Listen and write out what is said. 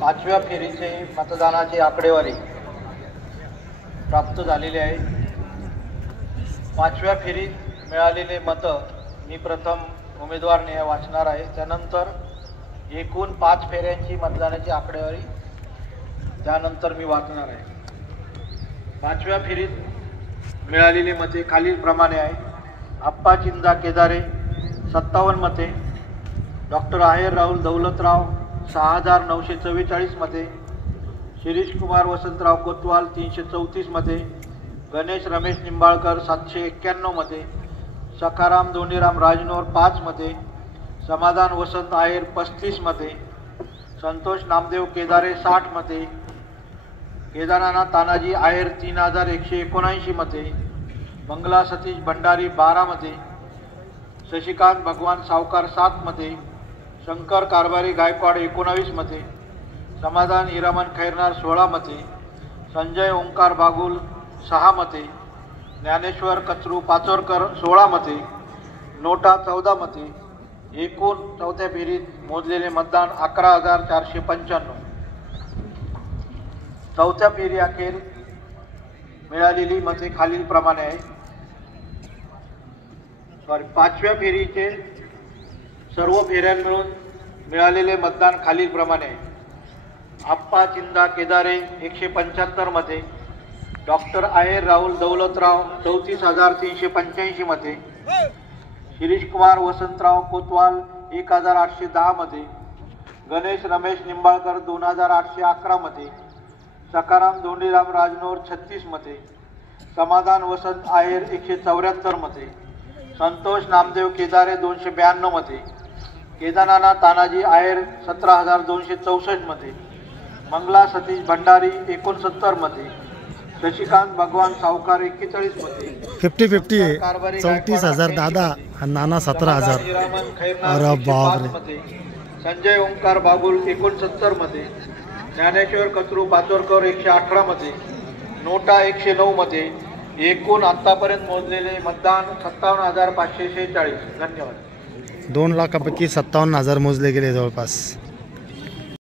पाचव्या फेरीचे मतदानाची आकडेवारी प्राप्त झालेली आहे। पाचव्या फेरीत मिळालेले मत मी प्रथम उमेदवार वाचणार आहे, त्यानंतर एकूण 5 फेऱ्यांची मतदानाची आकडेवारी त्यानंतर मी वाचणार आहे। पाचव्या फेरीत मिळालेली मते खालीलप्रमाणे आहे। अप्पा चिंदा केदारे 57 मते, डॉक्टर आहेर राहुल दौलतराव 6944 मते, शिरीष कुमार वसंतराव कोतवाल 334 मते, गणेश रमेश निंबाळकर 791 मते, सखाराम धोंडीराम राजनोर 5 मते, समाधान वसंत आहेर 35 मते, संतोष नामदेव केदारे 60 मते, केदारनाथ तानाजी आहेर 3179 मते, मंगला सतीश भंडारी 12 मते, शशिकांत भगवान सावकार 7 मते, शंकर कारभारी गायकवाड 19 मते, समाधान हिरामन खैरनार 16 मते, संजय ओंकार बागुल 6 मते, ज्ञानेश्वर कचरू पाचोरकर 16 मते, नोटा 14 मते। एकूण चौथ्या फेरीत मोजलेले मतदान 11495। चौथ्या फेरी अखेर मिळालेली मते खालीलप्रमाणे आहे। पाचव्या फेरीचे सर्व फेऱ्यां मिळून मिळालेले मतदान खालीलप्रमाणे आहे। अप्पा चिंदा केदारे 175 मते, डॉक्टर आहेर राहुल दौलतराव 34385 मते, शिरीष कुमार वसंतराव कोतवाल 1810 मते, गणेश रमेश निंबाळकर 2811 मते, सखाराम धोंडीराम राजनोर 36 मते, समाधान वसंत आहेर 174 मते, संतोष नामदेव केदारे 292 मते, केदारनाथ तानाजी आहेर 17264 मते, मंगला सतीश भंडारी 69 मते, शशिकांत भगवान सावकार 41 मते, 50-50 34,000 दादा नाना 17,000। अरे बाप रे। संजय ओंकार बागुल 69 मते, ज्ञानेश्वर कचरू पाचोरकर 118 मते, नोटा 109 मते। एकूण आतापर्यंत मोजलेले मतदान 57,546। धन्यवाद। 2 लाखापैकी 57,000 मोजले गेले जवळपास।